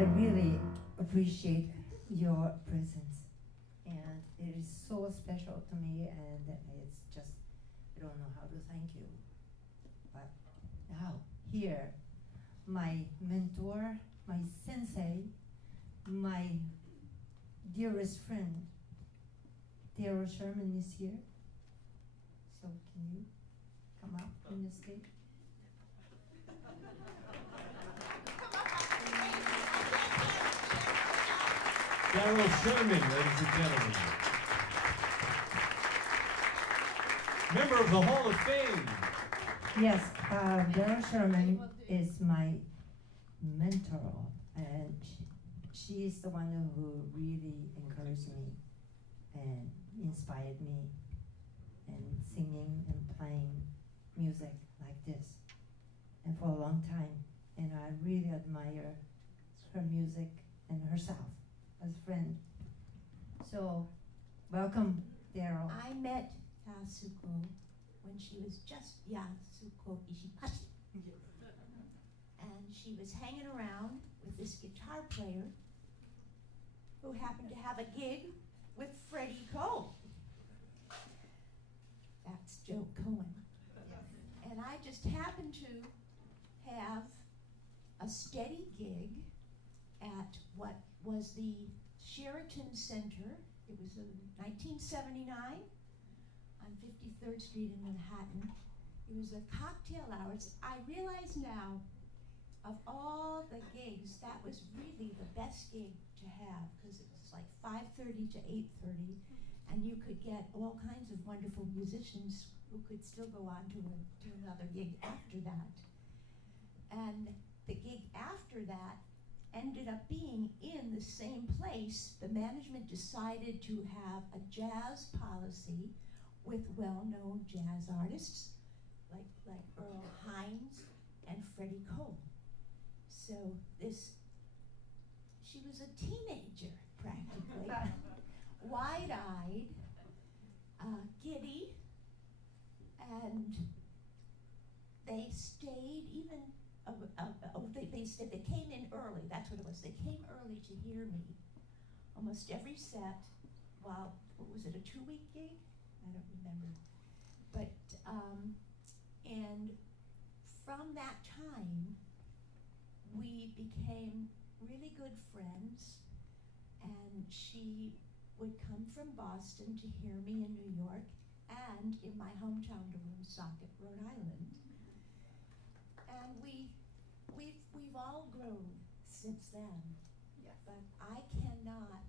I really appreciate your presence, and it is so special to me, and it's just, I don't know how to thank you. But now, here, my mentor, my sensei, my dearest friend, Daryl Sherman is here. So can you come up on the stage? Daryl Sherman, ladies and gentlemen. Member of the Hall of Fame. Yes, Daryl Sherman is my mentor, and she is the one who really encouraged me and inspired me in singing and playing music like this, and for a long time. And I really admire her music and herself as a friend. So, welcome, Daryl. I met Yasuko when she was just Yasuko Ishibashi. And she was hanging around with this guitar player who happened to have a gig with Freddie Cole. That's Joe Cohen. And I just happened to have a steady gig at what was the Sheraton Center. It was in 1979 on 53rd Street in Manhattan. It was a cocktail hours. I realize now, of all the gigs, that was really the best gig to have, because it was like 5:30 to 8:30, and you could get all kinds of wonderful musicians who could still go on to another gig after that. And the gig after that ended up being in the same place. The management decided to have a jazz policy with well-known jazz artists like Earl Hines and Freddie Cole. So she was a teenager practically, wide-eyed, giddy, and they stayed even. They came in early. That's what it was. They came early to hear me. Almost every set. Well, what was it? A 2-week gig? I don't remember. But and from that time, we became really good friends. And she would come from Boston to hear me in New York and in my hometown to Woonsocket, Rhode Island. And we've all grown since then. Yes. But I cannot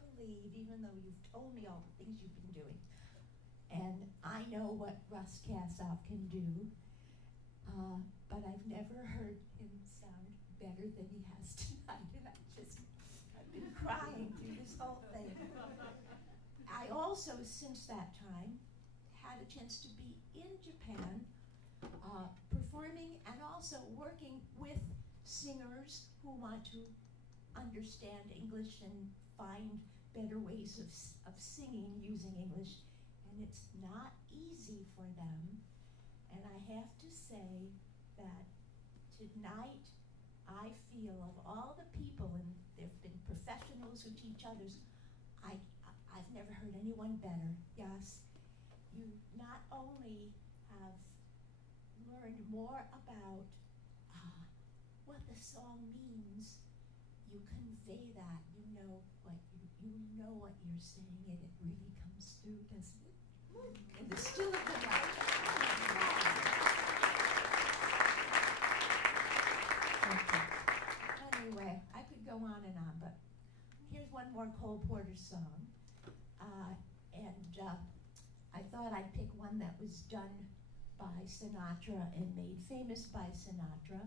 believe, even though you've told me all the things you've been doing, and I know what Russ Kassoff can do, but I've never heard him sound better than he has tonight, and I've been crying through this whole thing. I also, since that time, had a chance to be in Japan, performing and also working with singers who want to understand English and find better ways of singing using English. And it's not easy for them. And I have to say that tonight, I feel of all the people, and there have been professionals who teach others, I've never heard anyone better. Yes, you not only have learned more about what the song means, you convey that. You know what you're saying, and it really comes through, doesn't it? In the still of the night. Anyway, I could go on and on, but here's one more Cole Porter song. I thought I'd pick one that was done by Sinatra and made famous by Sinatra,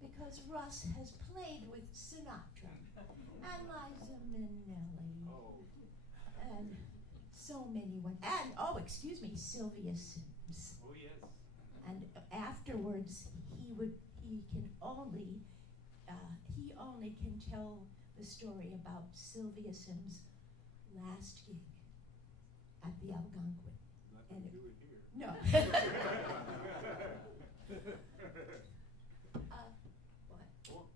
because Russ has played with Sinatra and Liza Minnelli and so many women. And, Sylvia Sims. Oh, yes. And afterwards, he only can tell the story about Sylvia Sims' last gig at the Algonquin. Nothing to do with here. No. What? Well,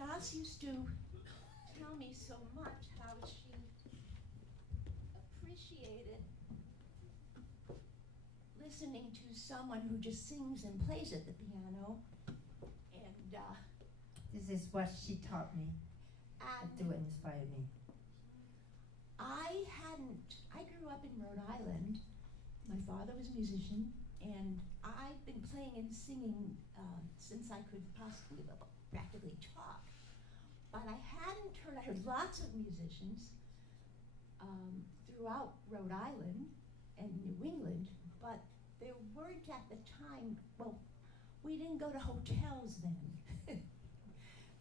Yas used to tell me so much how she appreciated listening to someone who just sings and plays at the piano. And This is what she taught me to inspire me. I grew up in Rhode Island. My father was a musician, and I've been playing and singing since I could possibly practically talk. But I hadn't heard, I heard lots of musicians throughout Rhode Island and New England, but there weren't at the time, well, we didn't go to hotels then.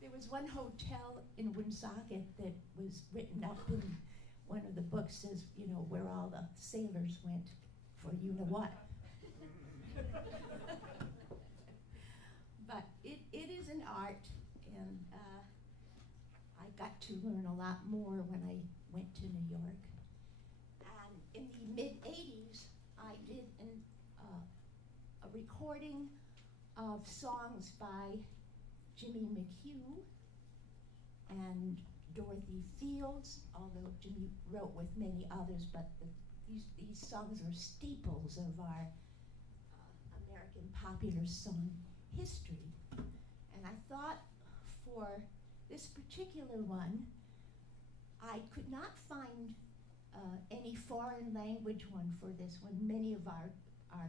There was one hotel in Woonsocket that was written up in one of the books, says, you know, where all the sailors went for you know what. But it is an art, and I got to learn a lot more when I went to New York. And in the mid-'80s, I did a recording of songs by Jimmy McHugh and Dorothy Fields, although Jimmy wrote with many others, but these songs are staples of our American popular song history. And I thought for this particular one, I could not find any foreign language one for this one. Many of our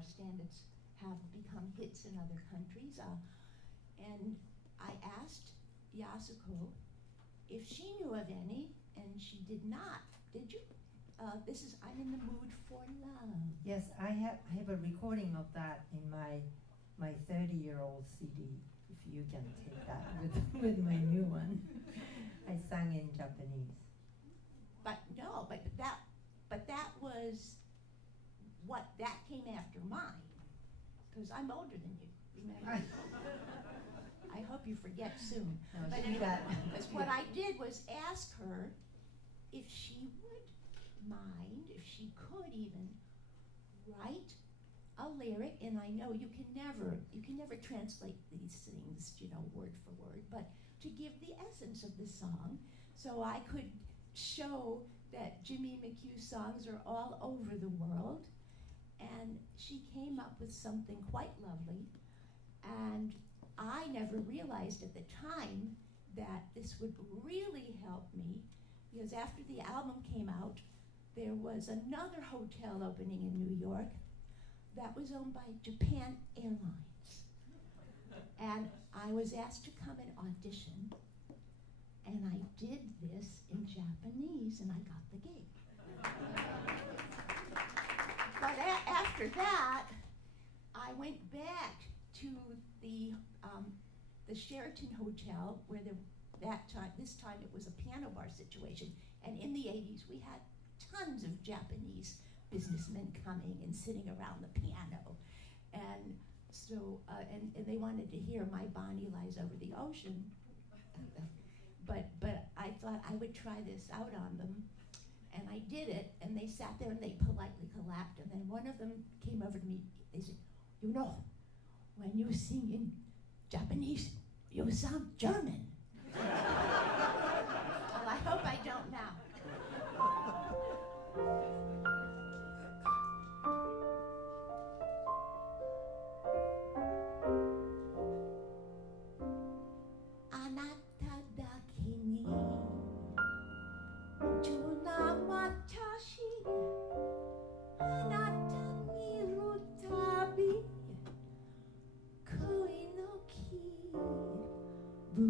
standards have become hits in other countries. And I asked Yasuko if she knew of any, and she did not. Did you? This is I'm in the Mood for Love. Yes, I have a recording of that in my 30-year-old CD. If you can take that with my new one. I sang in Japanese. But no, but that was that came after mine, because I'm older than you. Remember? I hope you forget soon. No, but she got because what I did was ask her if she would mind, if she could even write a lyric, and I know you can never translate these things, you know, word for word, but to give the essence of the song, so I could show that Jimmy McHugh songs are all over the world. And she came up with something quite lovely, and I never realized at the time that this would really help me, because after the album came out, there was another hotel opening in New York that was owned by Japan Airlines. And I was asked to come and audition, and I did this in Japanese, and I got the gig. But after that, I went back to the Sheraton Hotel, where this time it was a piano bar situation. And in the 80s, we had tons of Japanese businessmen coming and sitting around the piano. And so, and they wanted to hear My Bonnie Lies Over the Ocean. But I thought I would try this out on them. And I did it, and they sat there and they politely clapped. And then one of them came over to me, they said, you know, when you sing in Japanese, you sound German. Well, I hope I don't now. AnataDakeNi Junamatashi Anata miru tabi Koi no ki bu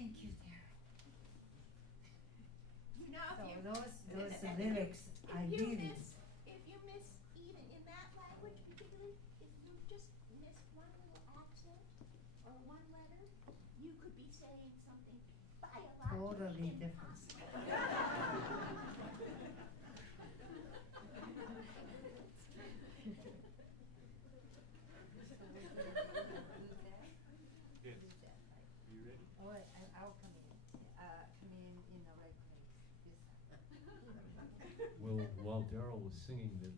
Thank you, Daryl. You know, So if you, those lyrics, I if you really. miss, if you miss even in that language particularly, if you just missed one little accent or one letter, you could be saying something biologically Totally different. impossible. Yes. Are you ready? Oh, I'll come in the right place this time. Well, while Daryl was singing, the